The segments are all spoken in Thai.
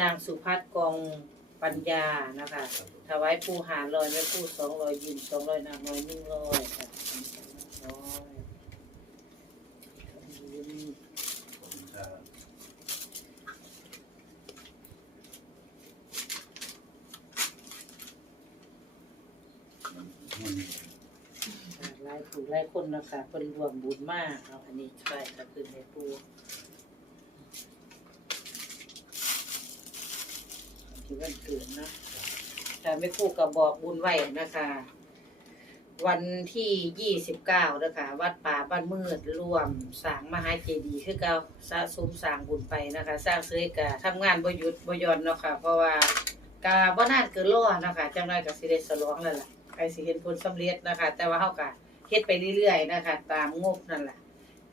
นางสุพัฒน์กองปัญญานะคะถวายปูหาลอยแม่ปูสองร้อยยืนสองร้อยนางน้อยหนึ่งร้อยค่ะร้อยหลายผู้หลายคนนะคะเป็นรวมบุญมากเอาอันนี้ใช่ก็คือแม่ ปูที่วันเกิดนะแต่แม่ปูก็บบอกบุญไว้นะคะ วันที่ยี่สิบเก้านะคะวัดป่าบ้านมืดรวมสร้างมหาเจดีย์คือเก่าสะสมสร้างบุญไปนะคะ สร้างเสยกะทำงานบหยุดบยอนเนาะค่ะเพราะว่ากาบ่นานเกินรอเนาะค่ะจังไดก็สิได้สลองแล้วล่ะใครสิเห็นผลสำเร็จนะคะ แต่ว่าเฮาก็เฮ็ดไปเรื่อยๆนะคะ ตามงบนั่นแหละ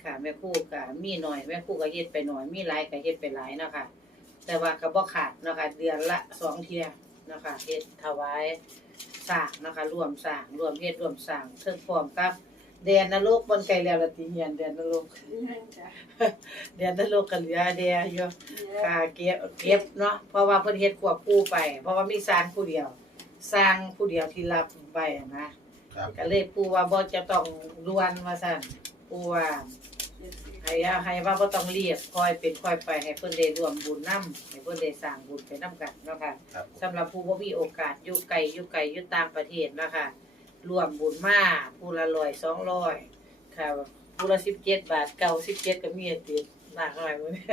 ค่ะแม่ครูก็มีหน่อยแม่ครูก็เฮ็ดไปหน่อยมีหลายก็เฮ็ดไปหลายนะค่ะ แต่ว่าก็บ่ขาดเนาะค่ะเดือนละสองเที่ยเนาะค่ะเฮ็ดถวายสร้างนะคะรวมสร้างรวมเฮ็ดรวมสร้างเทิงพร้อมกับแดนนรกบนไกลแล้วละติเฮียนแดนนรกจ้ะแดนนรกก็เหลือแดอยู่ค่ะเก็บเก็บเนาะเพราะว่าเพิ่นเฮ็ดควบคู่ไป เพราะว่ามีสร้างผู้เดียว สร้างผู้เดียวที่รับไปอะนะครับก็เลยปู่ว่าบ่จะต้องด่วนว่าซั่นปู่ว่า ให้ให้ว่าบ่ต้องรีบค่อยเป็นค่อยไปให้เพิ่นได้ร่วมบุญนํให้เพิ่นได้สร้างบุญไปนํกันเนาะค่ะครับสำหรับผู้บ่มีโอกาสอยู่ไกลอยู่ไกลอยู่ต่างประเทศนะคะรวมบุญมาผู้ละร้อยสองร้อยค่ะผู้ละสิบเจ็ดบาทเก้าสิบเจ็ดก็มีติดมากหน่อยมื้อนี้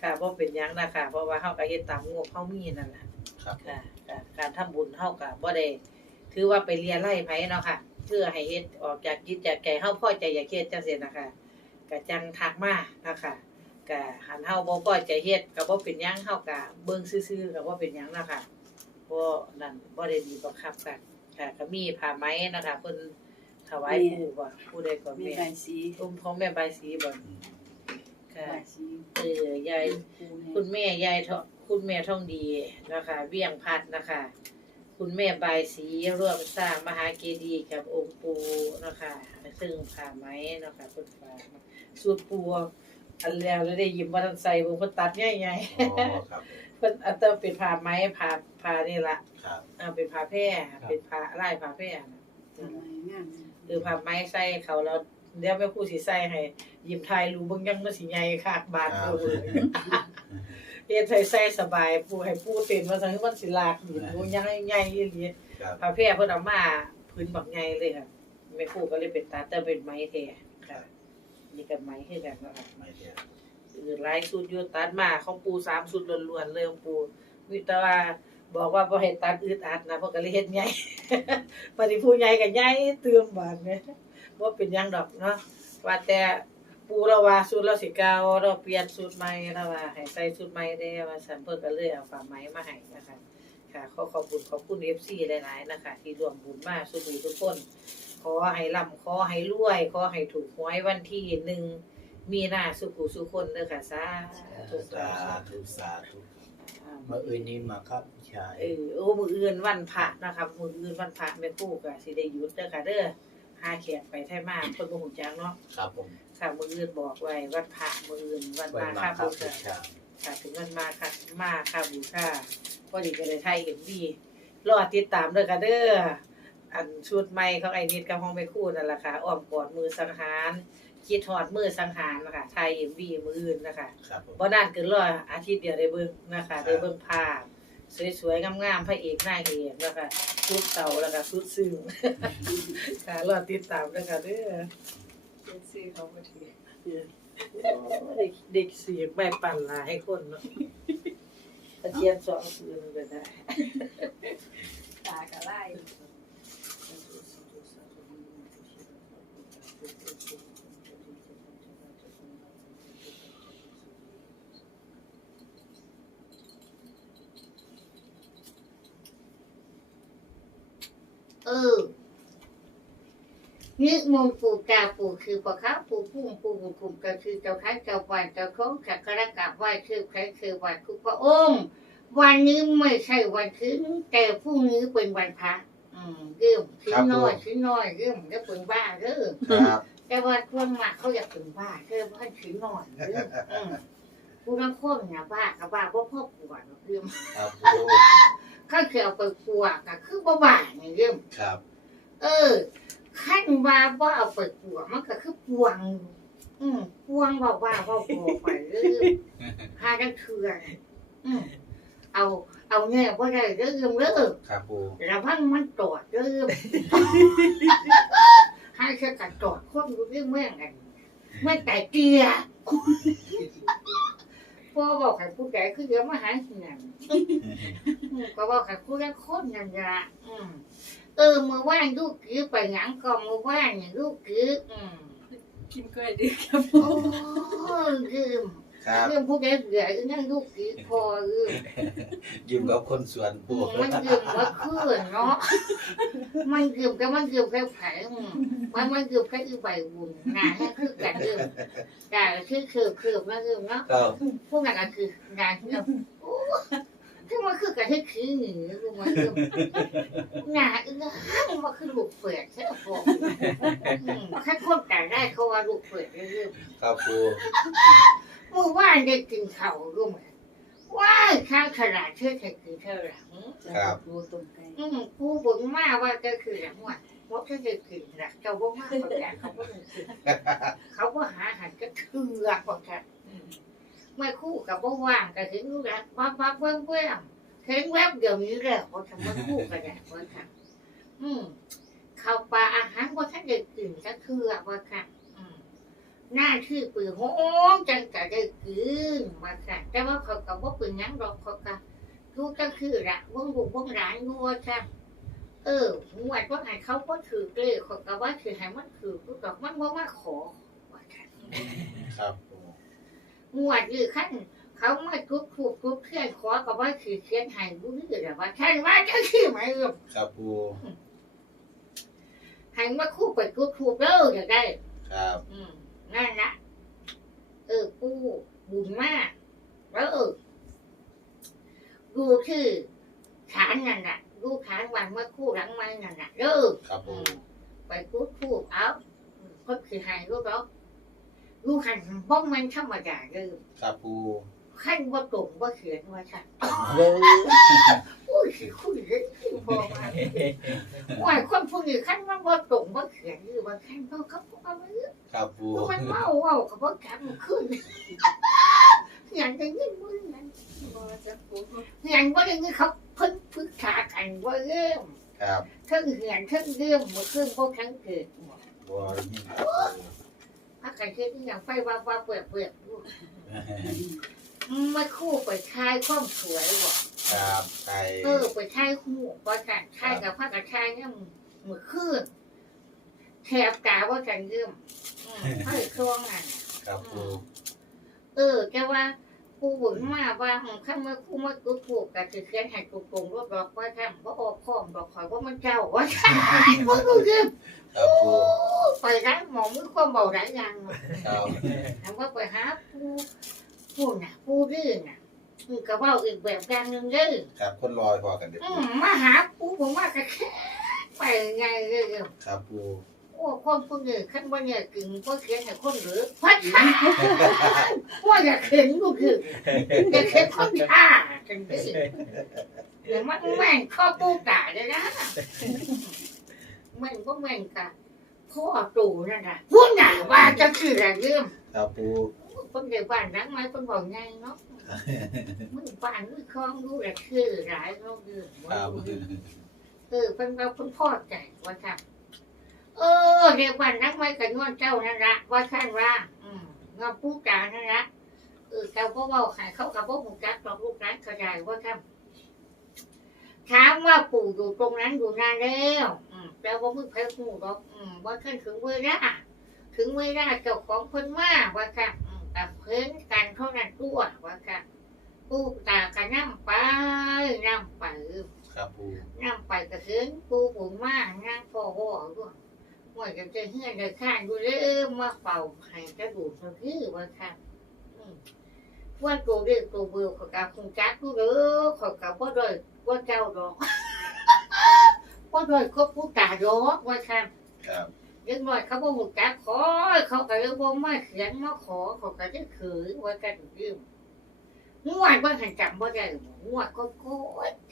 ค่ะบ่เป็นหยังนะคะเพราะว่าเฮาก็เฮ็ดตามงบเฮามีนั่นแหละครับค่ะค่ะการทำบุญเฮาก็บ่ได้ถือว่าไปเรียนไล่ไผเนาะค่ะ เพื่อให้เฮ็ดออกจากจิตจากใจเฮาพอใจอยากเฮ็ดจังซี่นะคะ ก็จังทักมานะคะก็หันเฮาบ่พอใจเฮ็ดก็บ่เป็นหยังเฮาก็เบิ่งซื่อๆก็บ่เป็นหยังนะคะบ่นั่นบ่ได้มีบังคับกันค่ะก็มีผ้าไหมนะคะเพิ่นถวายผู้ว่าผู้ใดก็มีแม่ใบสีอุ้มของแม่ใบายสีบ่อืมค่ะใบสีเออยาย คุณแม่ยายทองคุณแม่ทองดีนะคะเวียงพัดนะคะ คุณแม่ใบายสีร่วมสร้างมหาเจดีย์กับองค์ปู่นะคะซึ่งผ้าไหมนะคะเพิ่นฝากมา สูตรปู่อันแล้วแล้วได้ยิ้มว่าท่านใส่บ่เพิ่นตัดใหญ่อ๋อครับๆเพิ่นอันเตอร์เป็นผ้าไหมผ้าผ้านี่ล่ะครับอ่าเป็นผ้าแพร่เป็นผ้าลายผ้าแพร่นะสวยงามคือผ้าไม้ใส่เขาแล้วเดี๋ยวแม่ครูสิใส่ให้ยิ้มทายรู้เบิ่งยังมันสิใหญ่คักบาดครัปูบเลยเฮ็ดให้ใส่สบายปูให้ปูเต้นว่าซั่นคือมันสิลากดินปูใหญ่ใหญ่อีหลี ครับ ผ้าแพร่เพิ่นเอามาพื้นบักใหญ่เลยค่ะแม่ครูก็เลยเป็นตาแต่เป็นไม้แท้ค่ะ นี่ก็ไม้คือกันเนาะค่ะไม่เทียบคือหลายสูตรอยู่ตัดมาของปูสามสูตรล้วนๆเลยของปูมีแต่ว่าบอกว่าบ่ให้ตัดอึดอัดนะเพราะก็เลยเฮ็ดใหญ่ ปฏิผู้ใหญ่ก็ใหญ่เติมบาดเนี่ยบ่เป็นหยังดอกเนาะว่าแต่ปูเราว่าสูตรเราสิเก่าเราเปลี่ยนสูตรใหม่เราว่าให้ใส่สูตรใหม่ได้ว่าสันเพิ่นก็เลยเอาฝาไหมมาให้นะคะค่ะขอขอบคุณขอบคุณ FC หลายๆนะคะ ที่ร่วมบุญมาสุขทุกคน ขอให้ร่ำขอให้รวย ขอให้ถูกหวยวันที่หนึ่งมีหน้าสุขุสุขคนเด้อค่ะสาธุสาธุสาธุเมื่ออื่นนี้มาครับชายเออโอ้มืออื่นวันพระนะครับมืออื่นวันพระแม่ครู่ก็สิได้หยุดเด้อค่ะเด้อหาแขกไปไทยมาเพิ่นบ่ฮู้จักเนาะครับผมค่ะมืออื่นบอกไว้วันพระมืออื่นวันวันมามาค่าครับูบชาชายค่ะถึงวันมาค่ะมาค่าบูชาพอดีก็เลยไทย MV รอติดตามเด้อค่ะเด้อ อันชุดใหม่ของไอ้นิดกับห้องแม่ครู่นั่นล่ะค่ะอ้อมกอดมือสังหาร คิดฮอดมือสังหารนะคะไทย MV มืออื่นนะคะครับผม บ่นานเกินร้อยอาทิตย์เดียวได้เบิ่งนะคะได้เบิ่งภาพ สวยๆงามๆพระเอกนางเอกแล้วก็ชุดเต่าแล้วก็ชุดซึ่งค่ะรอติดตามด้วยค่ะเด้อเป็นสีเขาบ่ถือเด็กเด็กเสียงใบปั่นหลายคนเนาะอาเจียนสองคืนก็ได้ ตากะไล่ นึกมงปู่กาปู่คือปะครับปู่พุ่งปู่บุญคุมก็คือเจ้าค้าเจ้าวันเจ้าของสักการะกราบไหว้คือใครคือวันคือพระองค์วันนี้ไม่ใช่วันคืนแต่พรุ่งนี้เป็นวันพระอืมเรื่องชิ้นน้อยชิ้นน้อยเรื่องจะเป็นบ้าเรื่องครับแต่ว่าคนมากเขาอยากเป็นบ้าเรื่องว่าชิ้นน้อยเรื่องอืมผู้นักคนเนี่ยบ้ากับบ้าเพราะพ่อปวดเรื่องครับปูข้าเคยเอาไปปวดก็คือบ่บ้าในเรื่องครับเออ ขั้นว่าบ่เอาไปปวมันก็คือปวง อืมปวงว่าว่าว่าปวดไปเรื่องหาได้เถื่อนอืมเอาเอาแน่บ่ได้เรื่องเรื่องครับปูระวังมันตอดเรื่องให้แค่อกันตอดคนรู้เรื่องแม่งกันไม่แต่เกียพ่อบอกให้ผู้ใดคือเดี๋ยวมาหาเหียนก็บอกให้ผู้ใดคนนั่นละอืม เออมือว่านลูกกือไปหยังก็มือว่านนี่ลูกกืออืมกินกล้วยดีครับโอ้ยลืมครับ ลืมผู้ใดเหลืออีนั่นลูกกือพอลืมยิ้มกับคนสวนปูมันยืมว่าคืนเนาะ มันยืมก็มันยืมแค่ไผ่มันมันยืมแค่อีใบบุญนะนั่นคือการยืมแต่คือคือคือมันยืมเนาะครับพวกนั้นก็คืองานที่เราโอ้ ที่มันคือการที่คือหนีรู้ไหมยืมงานอีกนะมันคือลูกเปิดใช่ไหมผมแค่คนแต่ได้เขาว่าลูกเปิดยืมครับปูเมื่อวานได้กินข้าวรู้ไหมว้ายข้าวขนาดเชื่อใครคือเท่าไหร่ครับปูต้มไก่อืมกูบอกมาว่าก็คืออย่างว่าว่าก็จะกินนะเจ้าบ่มาประกาศเขาบ่กินเขาบ่หาอาหันก็เถื่อกว่ากัน อืมเมื่อคู่กับบ่ว่างก็ถึงรู้แล้วว่าว่าเบิ่งเบิ่งเห็นแวบเดี๋ยวนี้แล้วว่าทำมาคู่กันเนี่ยว่าค่ะ อืมข้าวปลาอาหารว่าท่านได้กินก็เถื่อว่าค่ะหน้าที่อปือโหงจังจะได้กินว่าค่ะ แต่ว่าเขาก็บ่เป็นยังรอกเขาก็ลูกก็คือละวงลูกวงร้านงัวจ้ะเออหวดว่าไงเขาก็ถือเกลือเขาก็ว่าถือให้มันถือกูดอกมันว่ามาขอว่าค่ะครับ ปูหวดยือขั้นเขามาทุบถูกทุบเพื่อนขอก็ว่าถือเขียนให้กูนี่แหละว่าท่านว่าจะคือไหมเออครับปูให้มาคู่ไปทุบถูกเด้อจะได้ ครับอืมนั่นนะเออปูบุญมากแล้วเออดูคือฐานนั่นน่ะดูฐานวันเมื่อคู่หลังไม้นั่นน่ะเด้อครับปูไปพูดพูดเอาก็คือหายรู้แล้ว รู้หันบ้องมันธรรมดาเลยครับปูขั้นว่าตรงว่าเขียนว่าฉันเบ้ออุ้ยสิคุยเลยพอมาว่าคนพวกนี้ขั้นว่าว่าตรงว่าเขียนหรือว่าขั้นเขาเขาเอาไว้ครับปูมันเมาเอาเขาบอกจำขึ้นอย่างจะยิ่งมึงนั้นบ่จะปูอย่างว่าอย่างนี้เขาเพิ่งพึ่งษากันว่าเริ่มครับเทั้งเหียนเทั้งเรื่องมาขึ้นพวกทั้งเกิดบัวยิ่งครับปู พักกันเชื่อที่อย่างไฟว่าว่าเปลือกเปลือกมาคู่ไปชายความสวยบ่ครับไก่เออไปชายหูว่ากันชายกับพักกับชายเนี่ยเหมือขึ้นแถบกาว่ากันเยิ่มให้ช่วงนั้นครับปูเออแกว่ากูบุญมาว่าของข้าเมื่อคู่มากูถูกกับถือเขียนให้ตรงๆรถดอกว่าท่านว่าออกข้อมดอกคอยว่ามันเจ้าว่าท่าว่ากูยิ่มครับปู ไปร้านหมอมือความเบาหลายอย่างครับถามว่าไปหาปูปูน่ะปูดื้อน่ะอืมก็เว่าอีกแบบอย่างหนึ่งเด้อครับคนลอยพอกันเด็กอืปูมมาหาปูผมว่าก็แค่ไปไงเลยครับปูโอ้คนผู้นี้ขั้นว่าเนี่ยกึ่งก็เขียนให้คนหรือพัดมาว่าอยากเห็นกูคืออยากเห็นคนท่าจังสิเดี๋ยวมันแม่งข้อปูตาเลยนะแม่งก็แม่งกะ พ่อตู่นั่นน่ะพูดหนาว่าจะคืออะไรเรื่องครับปูคนเดียวบ้านรักไหมคนบอกไงเนาะมึงบ้านมึงคลองดูแลคือหลายเราเดือดครับเออเป็นเราเป็นพ่อใจว่าท่านเออเรียกบ้านรักไหมกับนวลเจ้านั่นละว่าท่านว่า อืมงอผู้จานั่นละเออเจ้าพ่อว่าขายเขากับพ่อหมูจักรอกลูกร้านกระจายว่าท่านถามว่าปู่อยู่ตรงนั้นอยู่นานแล้วอืม แปลว่ามึงเพลหูหรอกอืมว่าท่านถึงเวลาถึงเวลาเจ้าของคนมาว่าท่านอืมแต่เพิ่นกันเท่านั้นตัวว่าท่านปู่ตากันนั่งไปนั่งไปครับปูนั่งไปกระเทือนปูบุญมากนั่งพอหัวด้วยว่าจะจะเฮือนเดินข้างดูเลยมาเป่าให้กระดูกมันคือว่าค่ะอืมว่าตัวเรียกตัวเบื่อเขากับคงจักดูเลยเขากับว่าโดยว่าเจ้าดอก ว่าโดยก็ผู้ตาดอกว่าค่ะครับเล็กน้อยเขาบอกจักขอเขาก็เลยบอกมาเขียนมาขอเขาก็จะขือว่ากันยืมงวดว่าหันจำบ่ได้บ่งวดก็โก้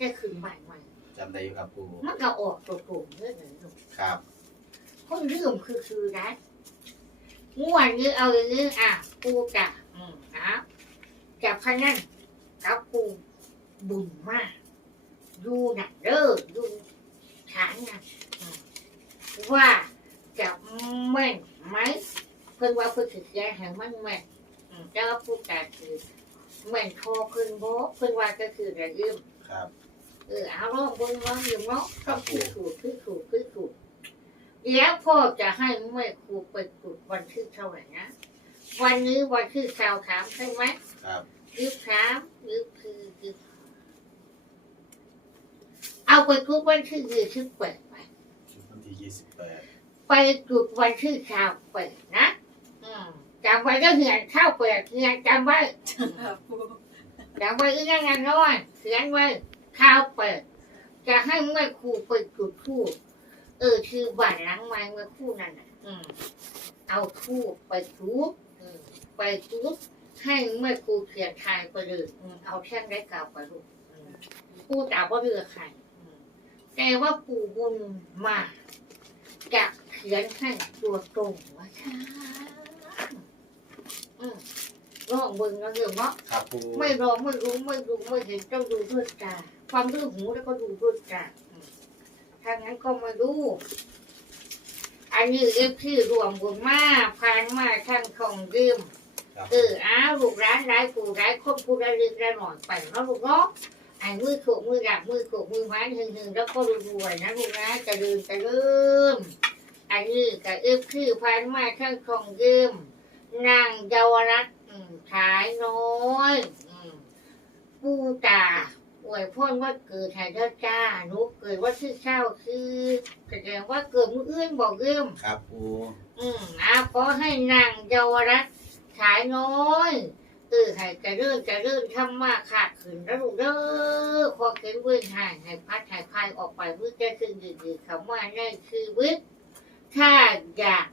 จะขึ้นบ้านใหม่จำได้อยู่ครับปูมันก็ออกตัวโกงเรื่องนั้นลูกครับคนเรื่องคือคือนะงวดนี้เอาอย่างนี้อะกูจะอืมนะจะพนันกับกูบุญมากดูหนักเด้อดู ฐานนะว่าจะแม่นไหมเพิ่นว่าเพิ่นสิแก้ให้มันแม่นอืมแต่ว่าผู้กาคือแม่นโทอเพิ่นบ่เพิ่นว่าก็คือระยืมครับ เออเอาลองบิ่งลองยืมเนาะต้องคือถูกคือถูกคือถูกแล้วพ่อจะให้แม่ครูไปจุดวันที่เท่าไหร่นะวันนี้วันที่สาวถามใช่ไหมครับยึดถามยึดคือยึด เอาไปจุดวันที่ยี่สิบแปดไปชุดวันที่ยี่สิบแปดไปจุดวันที่สาวแปดนะอืมจำไว้ก็เหียนข้าวแปดเหียนจำไว้ค่ะปูจำไว้อีกอย่างงานน้อยเขียนไว้ข้าวแปดจะให้แม่ครูไปจุดทูบเออคือบ้านหลังไม้แม่ครูนั่นน่ะอืมเอาทูบไปจุดอืมไปจุดให้แม่ครูเขียนทายไปเลยอืมเอาแท่งได้กล่าวไปลูกอืมปูตาว่าเรือใครอืม แต่ว่าปู่บุญมาจะเขียนให้ตัวตรงว่าใช่อืมลองเบิ่งนะเรื่องเนาะ ครับปูไม่รอไม่รู้ไม่ดูไม่เห็นต้องดูด้วยตาความรู้หูแล้วก็ดูด้วยตาอืมถ้างั้นก็มาดู อันนี้เอฟที่รวมบุญมาพานมาทั้งของยืมครับเอออ้าวลูกร้านร้ายกูร้ายคบกูร้ายลึกร้ายหน่อยไปเนาะลูกเนาะ ไอ้มือโขกมือดับมือโขกมือไม้หึงหึงแล้วก็รวยๆนะลูกนะจะลืมจะลืมอันนี้กับเอฟที่พานมาทั้งของยืมนางเยาวรัตน์อืมขายน้อยอืมปูตาอวยพ่นว่าเกิดไทยเด้อจ้าหนุเกิดว่าชื่อเช้าคือแสดงว่าเกิดมืออื่นบอกเริ่มครับปูอืมอาขอให้นางเยาวรัตน์ขายน้อย เออให้จะเริ่มจะเริ่มทำมากขาดขืนแล้วลูกเด้อขอเข็นเว้นห่างให้พัดให้พายออกไปมือจะขึ้นดีๆคำว่านั่นคือวิทถ้าอยาก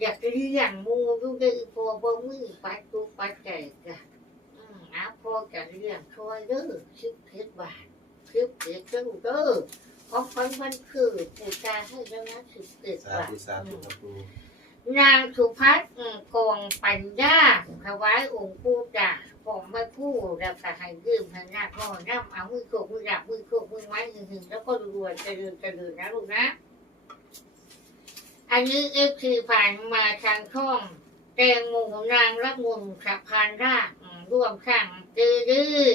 อยากจะเลี้ยงมูดูได้พอบ่มือปัดตุกปัดใจกะอืมอาพอจะเลี้ยงช่วยเด้อชิบเพชรบาทชิบเพชรเด้อเด้อของฟันมันคือปูจาให้แล้วนะชิบเพชรสาบาทธุสาธุครับปู นางสุพัฒน์กองปัญญาถวายองค์ปู่จ่าผมไม่พูดแล้วก็ให้ยืมให้นักน้อน้ำเอามือโขกมือดับมือโขกมือไม้หึงๆแล้วก็รวยๆเจริญเจริญนะลูกนะ อันนี้เอฟคือผ่านมาทางช่องแตงโมนางรักมุนขับพานรากร่วมข้างดื้อรือ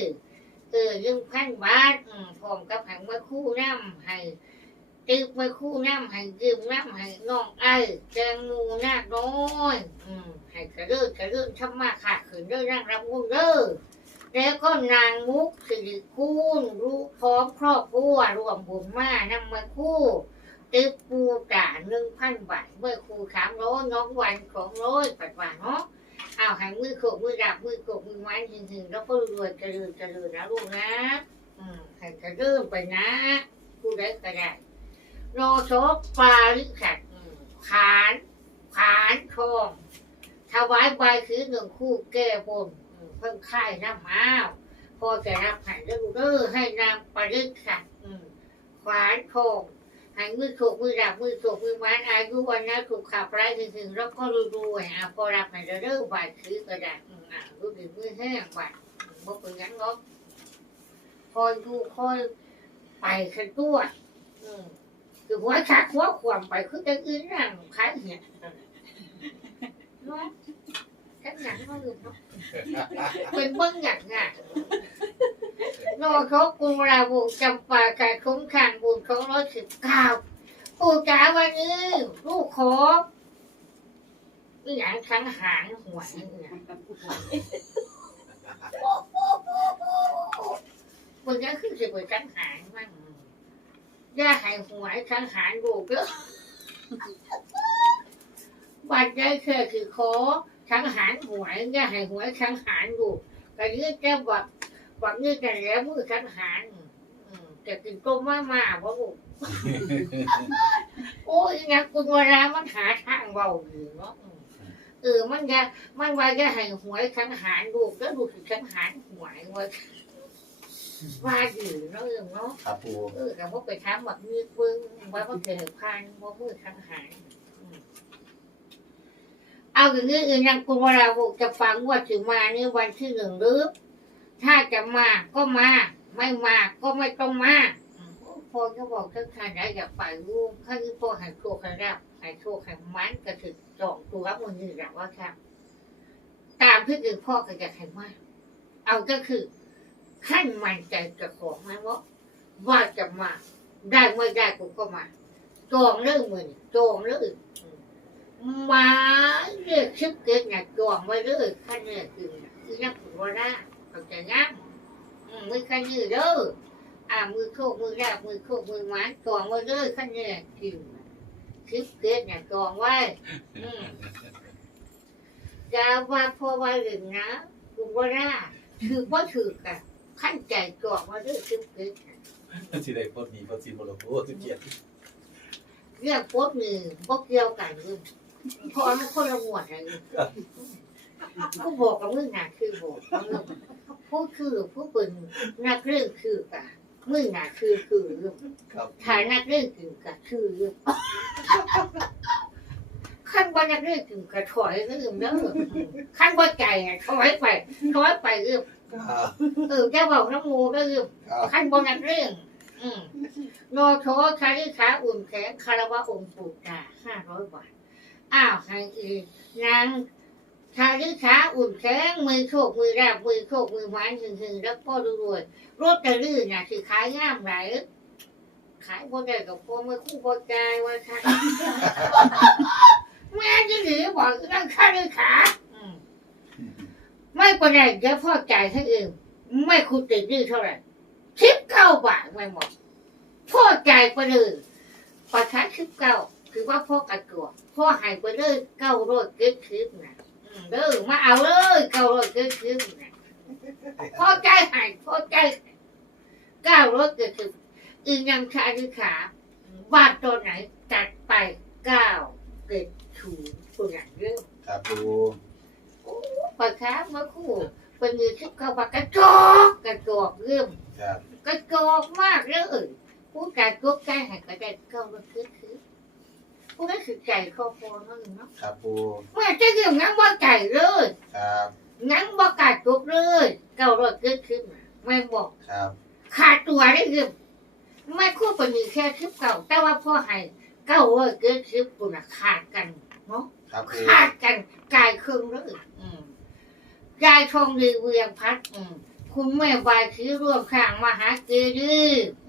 เออยึงพันบาทอืมกับหังมาคู่น้ำให้ ตึกไปคู่น้ำให้ยืมน้ำให้น้องไอ้แตงมูนาคน้อยอืมให้กระเริ่กระเริ่ทำมาขาดขืนเด้อนั่งรับมุนเด้อแล้วก็นางมุกสิริคูณรู้พร้อมครอบครัวรวมบุญมานำมาคู่ตึกปูกาหนึ่งพันบาทเมื่อครูสามร้อยน้องวันของร้อยปัดว่าเนาะเอาให้มือโขกมือดับมือโขกมือไม้หึงๆแล้วก็รวยกระเริ่กระเริ่นะลูกนะอืมให้กระเริ่ไปนะผู้ใดก็ได้ โนโซปาลิขัดขานขานทองถวายใบายคือหนึ่งคู่แก้บนเพิ่งค่ายน้ำม้าวพอจะรับใหายเด้อเด้อให้นางปาลิขัดขวานทองให้มือโขกมือดับมือโขกมือมันอายุวันนะถูกขับไล่ถึงถึงๆแล้วก็รวยๆอะพอรับใหายเด้อเด้อใบายคือกระดาษอะรู้ดีมือแห้งบาดอืมบ่เป็นหยังเนาะคอยดูคอยไปขันตัวอืม คือหัวชักหัวขวามไปคือจะอื่นนั่งขายเหี้ยเนาะแค่หนังมาลืมเนาะเป็นเบิ้งอย่างง่ายนอเขากุราบุจำปาการคุ้มขันบุญของร้อยสิบเก้าปู่จ๋าวันนี้ลูกขออีหยังขังหางหัวเนี่นะคุณจะขึ้นสิบไปขังหางมั่ง ย่าให้หัวขังหางลูกเด้อบัดได้แค่คือขอขังหางหวยย่าให้หวยขังหางลูกก็ยืดแก้บักบักยืดแต่แล้วมือขังหางอืมแต่กินต้มมากมาเพราะลูกโอ้ยนักกุณเวลามันหาทางเบาอยู่เนาะเออ มันจะมันว่าจะให้หวยขังหารลูกแล้วลูกถึงขังหารหวยว่า ว่าอยู่เนาะเออเนาะครับปูเออแต่ว่าไปถามแบบมือเบิ้งว่ามันเกิดพันว่ามือขังหารอืมเอาอย่างนี้อื่นยังกุมราบุกจะฟังว่าถึงมานี่วันที่หนึ่งหรือถ้าจะมาก็มา ไม่มาก็ไม่ต้องมาอืมพอจะบอกท่านทานได้อยากไปร่วมข้าที่พ่อใหายโชคให้รับใหายโชคให้มันก็ถึงจองตัวรับมือนี่แหละว่าครับตามที่อื่นพ่อก็อยากให้มาเอาก็คือ ขั้นมันใจจะขอไมว่าว่าจะมา ได้ไม่ได้กูก็มาจองเรื่องมือนจองเรื่องมาเรียกชิปเกิดเนี่ยจองไว้เลยขั้นเนี่ยคือคือนักบุญว่าเข้าใจยังอืมมือขั้นยืดเด้ออ่ามือโคกมือแรกมือโคกมือหวานจองไว้เลยขั้นเนี่ยคือชิปเกิดเนี่ยจองไว้จะว่าพอว่าหรือนะบุญว่าคือว่าถือกัน ขั้นใจจองไว้เลยชิปเกิดที่ได้คนนี้คนสิบโลโอ้สิบเจ็ดเรื่องโพสต์นี่บ่เกี่ยวกันเลยเพราะมันคนละหมวดเลยผู้บอกกับมึงน่ะคือบอกผู้คือผู้เป็นนักเรื่องคือกะมึงน่ะคือคือครับถ่ายนักเรื่องคือกะคือขั้นว่านักเรื่องคือกะถอยเรื่องเด้อขั้นว่าใจอะถอยไปถอยไปเรื่อง ครับเออจะบอกน้ำมูก็เรื่องครับขั้นบนนักเรื่อง อืมโนโทคาริขาอุ่นแขนคารวะองค์ปู่ตาห้าร้อยบาทอ้าวให้อีกนางคาริขาอุ่นแขนมือโชคมือแรบมือโชคมือหวานหึงหึงแล้วก็รวยๆรถจะลื่นน่ะคือขายง่ามไหนขายบนได้กับพ่อมือคู่บนใจว่าค่ะแม่จะหรือบอกนั่งคาริขาอืม ไม่เป็นไรเดี๋ยวพ่อจ่ายให้เองไม่คุณติดหนี้เท่าไหร่สิบเก้าบาทไม่หมดพ่อจ่ายไปเลยประทัดสิบเก้าคือว่าพ่อกระตัวพ่อใหายไปเลยเก้าร้อยเก็บคลิปนะอืมเด้อมาเอาเลยเก้าร้อยเก็บคลิปนะพ่อใจายใหายพ่อใจายเก้าร้อยเก็บคลิปอีกยังชาดิขาบาทตัวไหนจัดไปเก้าเก็บถูตัวอย่างเรื่องครับปู ประทัดเมื่อคู่เป็นมือสิบเก้าบาทกระจอกกระจอกเรื่องครับกระจอกมากเลยผู้การยกใจให้ก็ได้เก้าระคือคือผู้นั้นคือใจครอบครัวนั่นเนาะครับปูเมื่อจะเรื่องงั้นว่าใจเลยครับงั้นว่าการยกเลยเก้าระคือคือไม่บอกครับ ขาดตัวได้เรื่องไม่คู่ปนีแค่คลิปเก่า แต่ว่าพ่อให้เก้าร้อยเกิดคลิปปุ่นน่ะขาดกันเนาะครับปูขาดกันกายเครื่องเลยอืม ยายทองดีเวียงพัดคุณแม่วายคือร่วมข้างมหาเกดีย์อื